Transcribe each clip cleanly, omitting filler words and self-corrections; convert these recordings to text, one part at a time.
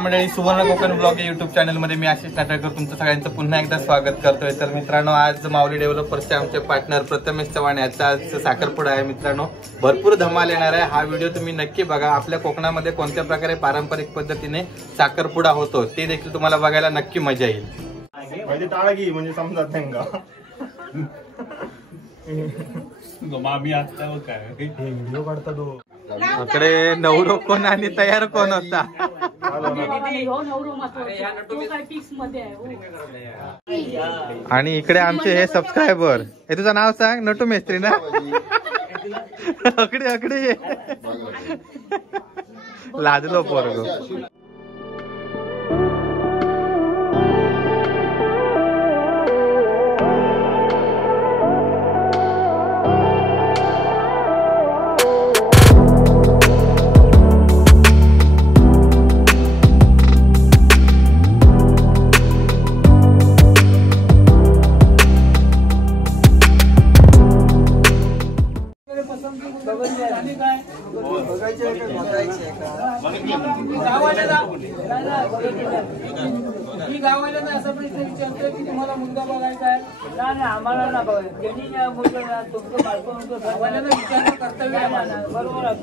मंडळी, सुवर्ण कोकण ब्लॉग या युट्यूब चॅनल मध्ये मी आशिष नाटकर तुमचं सगळ्यांचं पुन्हा एकदा स्वागत करतोय। तर मित्रांनो, आज माऊली डेव्हलपर्सचे आमचे पार्टनर प्रथमेश चव्हाण याचा आज साखरपुडा आहे। मित्रांनो, भरपूर धमाल येणार आहे। हा व्हिडिओ तुम्ही नक्की बघा। आपल्या कोकणामध्ये कोणत्या प्रकारे पारंपरिक पद्धतीने साखरपुडा होतो ते देखील तुम्हाला बघायला नक्की मजा येईल। म्हणजे टाळगी म्हणजे समजा त्यांना मामी आता काय व्हिडिओ काढता तो इकडे नवरो कोण आणि तयार कोण होता। आणि इकडे आमचे हे सबस्क्रायबर। हे तुझं नाव सांग, नटू मेस्त्री ना? अकडे अकडे ये, लाजलो पोरगो। तुम्हाला मुलगा बघायचा आहे? नाही, आम्हाला ना बघायचं। तुमचं बाळपण विचारणं कर्तव्य आहे, बरोबर आहे।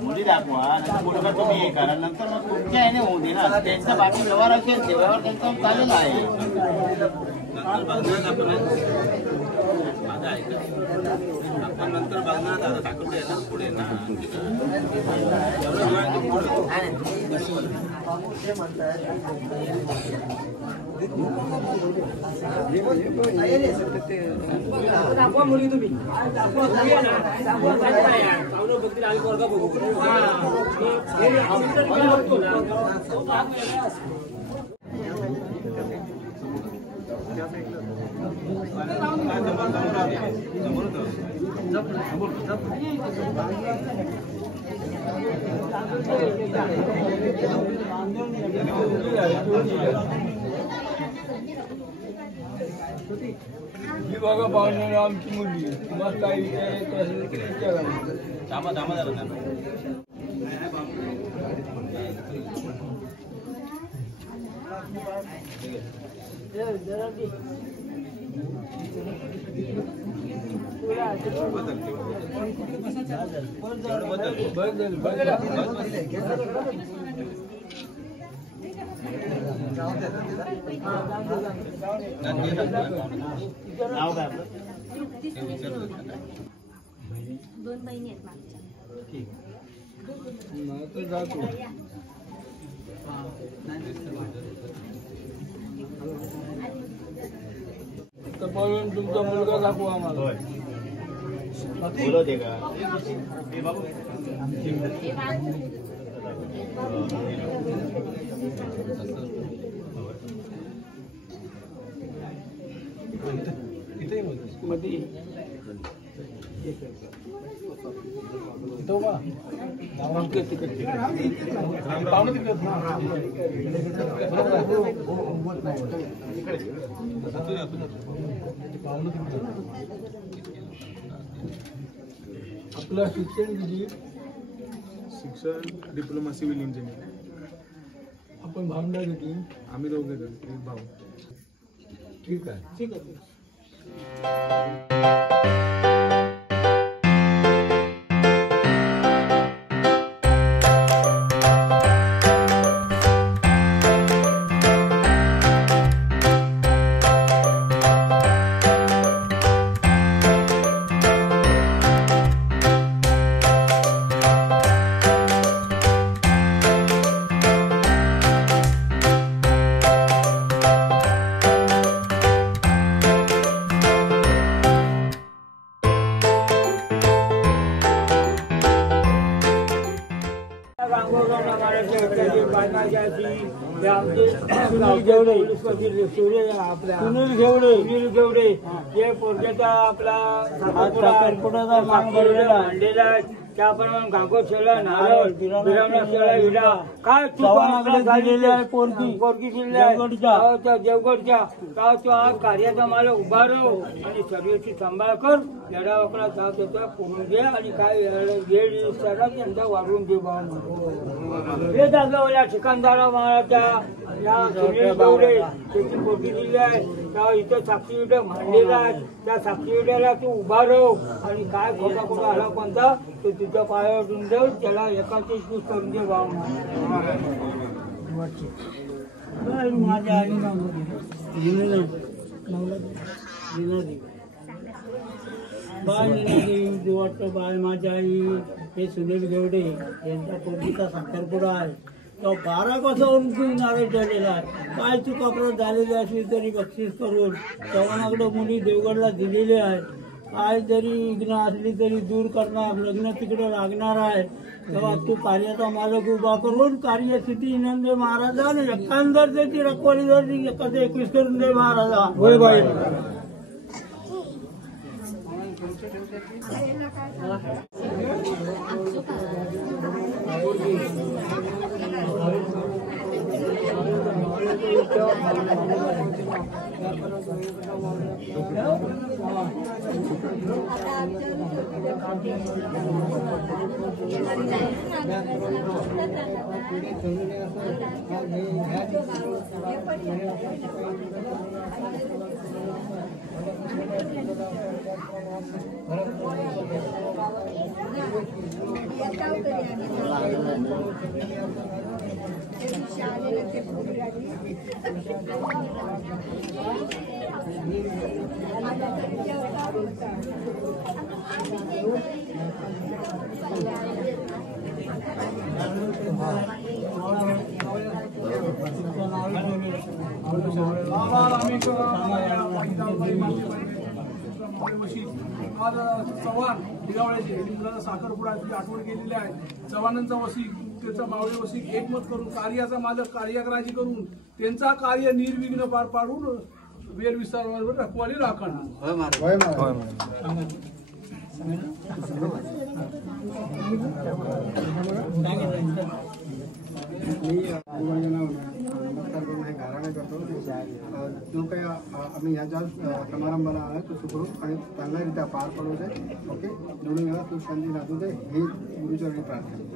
मुली दाखवा, मुलगा तुम्ही हे करा, नंतर मग तुमच्या याने होऊ दे ना। त्यांचा बाकी व्यवहार असेल, ते व्यवहार त्यांचा चालेला आहे। आपण नंतर बघणार आता साखरपुडा येणार पुढे ना। दाखवा मुली तुम्ही, दाखवा बघतील आम्ही वर्ग बघू। बघा पाहुणे, आमची मुलगी, तुम्हाला काय विचारायचं? थांबा थांबा जरा नाव काय आपलं? 2 महिने आहेत मागच्या। तुमचा मुलगा दाखवा आम्हाला। बोलव दे का? आपलं शिक्षण किती? शिक्षण डिप्लोमा सिव्हिल इंजिनियर। आपण भावंडा किती? आम्ही दोघे जण, एक भाऊ। ठीक आहे, ठीक आहे। ते आमचे सुनील घेवडे जे पोरग्याचा आपला साखरपुड्याचा मांडलेला आहे त्याप्रमाणे गांगोत शेळा नारळ बिरावणा शेळा विडा काय झालेले आहे पोरगी दिलेली आहे देवगडच्या का तो आज कार्याचा मला उभा राहू आणि सर्वेची सांभाळ कर येडा वाकडा जात त्याचा पुरून घे आणि काय वेळ सगळा त्यांचा वाढवून दे हे दाखवल्या ठिकाणदारा महाराजा या सुनील गवडे त्याची पोरगी दिली आहे त्या इथं साक्षी विड्या मांडलेला आहे त्या साक्षी विड्याला तू उभा राहू आणि काय खोटा खोटा आला कोणता तो तुझ्या पायावर देऊ त्याला एकाच करून दे भाव माझ्या आई वाटतं बाय माझ्या आई हे सुनील घेवडे यांच्या पोरगीचा साखरपुडा आहे तो 12 कसं नारळ ठेवलेला आहे काय तू कपडे झालेले असली तरी बक्षीस करून चव्हाणाकडे मुली देवगडला दिलेली आहे काय जरी विघ्न असली तरी दूर करणार लग्न तिकडे लागणार आहे तेव्हा तू कार्याचा मालक उभा करून कार्यस्थिती नंदे महाराजा आणि एकांदर त्याची रखवाली जर 21 करून दे महाराजा होय बाई चव्हाण हिरावळ्याचे साखरपुड्याची आठवण केलेली आहे चव्हाणांचा वसिक त्याचा मावळे वसिक एकमत करून कार्याचा मालक कार्याग्राजी करून त्यांचा कार्य निर्विघ्न पार पाडून वेल विस्तारावर रखवाली राखणार घराणे करतो जो काही आम्ही ह्याच्या समारंभाला आला तो सुखरूप आणि चांगल्यारित्या पार पडू दे ओके निवडून गेला तू शांती राहू दे हे गुरुचरणी प्रार्थना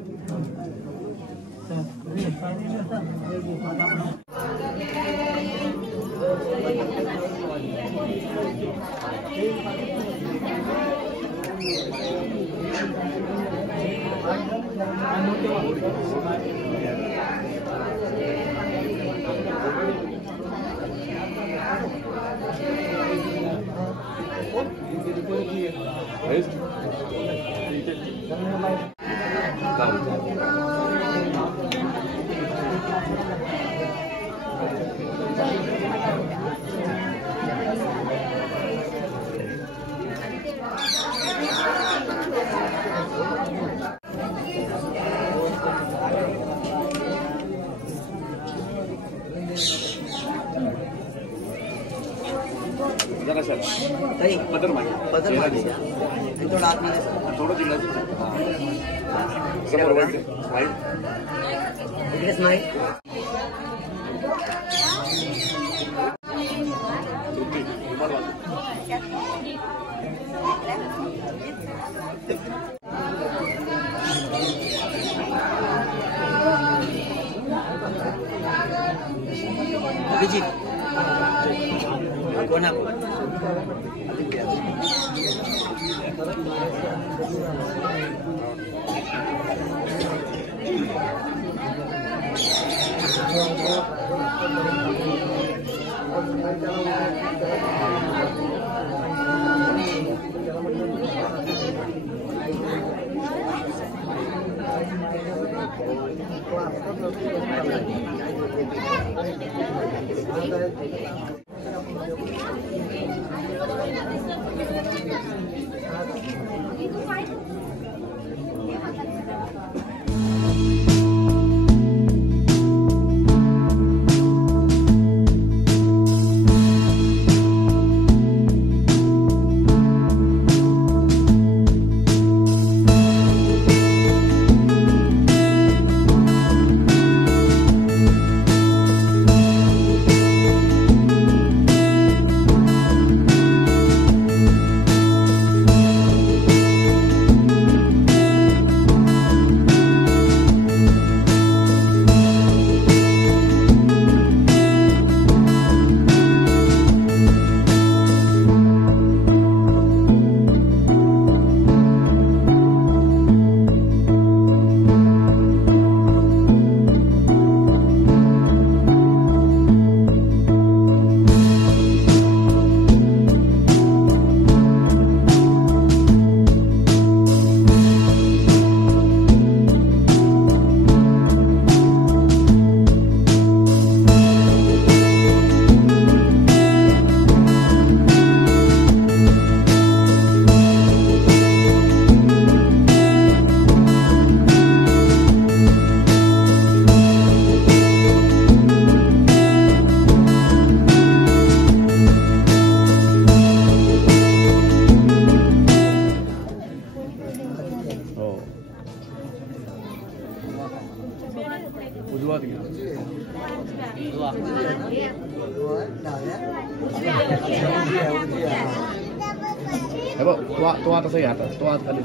हे बघ तो आता सही आता तो हात खाली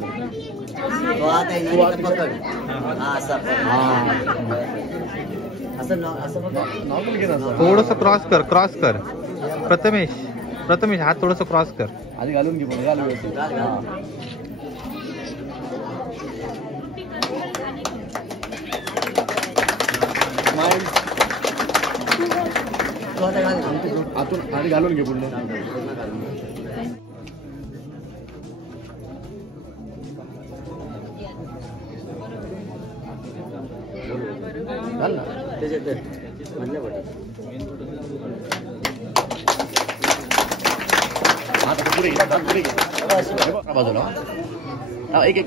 नाव पण घेणार थोडस क्रॉस कर प्रथमेश हात थोडस क्रॉस कर. आधी घालून घे पण घाल व्यवस्थित. आतून आधी घालून घे पुढे. घाल ना त्याच्यात म्हणलं पडत. पुढे बाजूला एक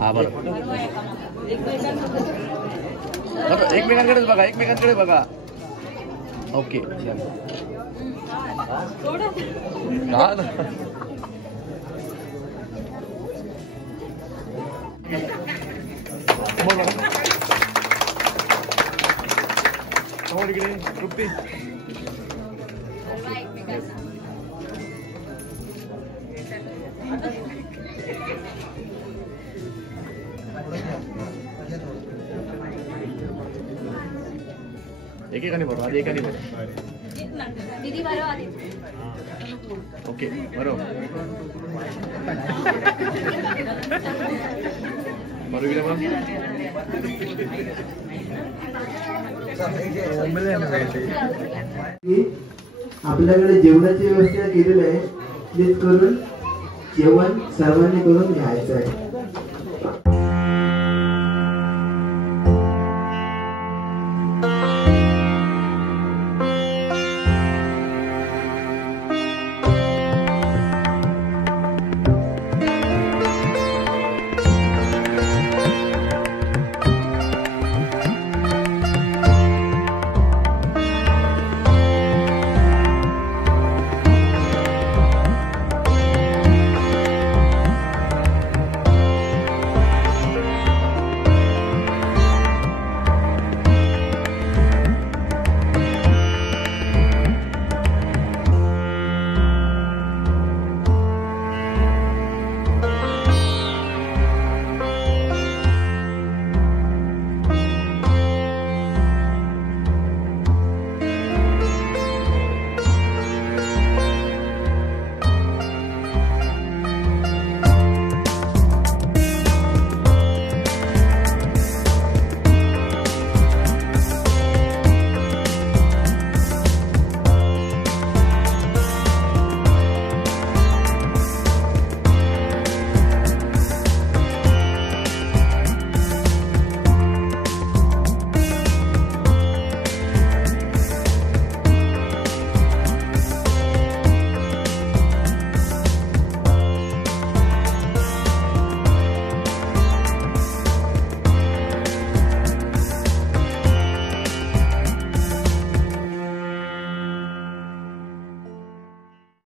हा बरोबर. एकमेकांकडे बघा. ओके तृप्ती एकेकाने बरोबर आधी एकाने बरोबर. दीदी बरोबर आधी. ओके बरोबर बरोबर आपल्याकडे जेवणाची व्यवस्था केलेली आहे. प्लीज करून जेवण सर्वांनी करून घ्यायचं आहे.